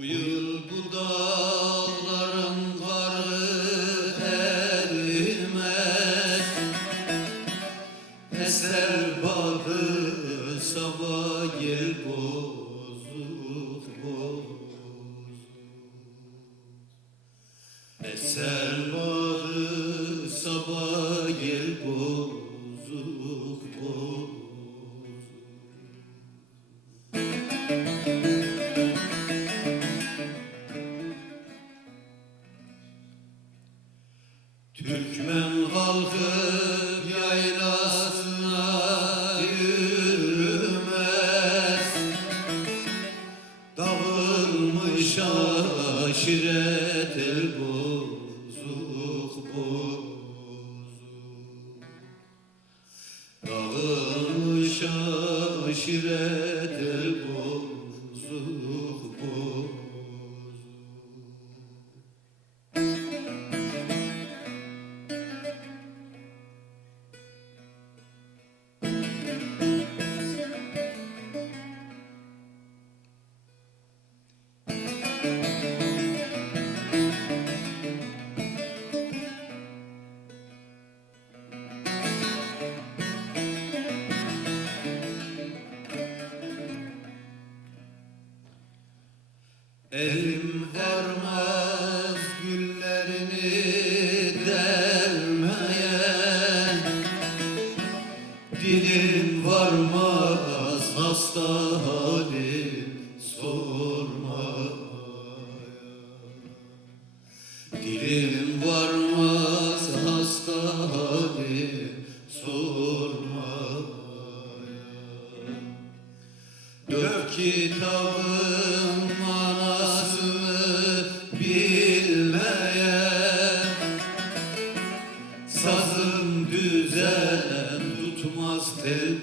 Bu yıl bu dağların karı erimez Eser bağı sabah gel bozuk bozuk. Eser bağı sabah gel bozuk bozuk. Halkı yaylasına yürümez. Dağılmış aşiret el bozuk bozuk. Dağılmış aşiret el Elim varmaz güllerini delmeye Dilim varmaz hasta halim sormaya. Dilim varmaz hasta halim sormaya. Dört kitabın Sazım düzen tutmaz tel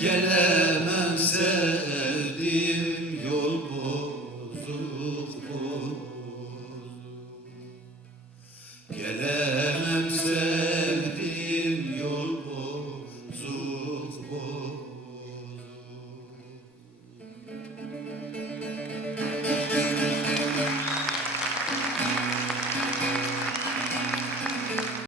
Gelemem sevdiğim yol bozuk bozuk. Gelemem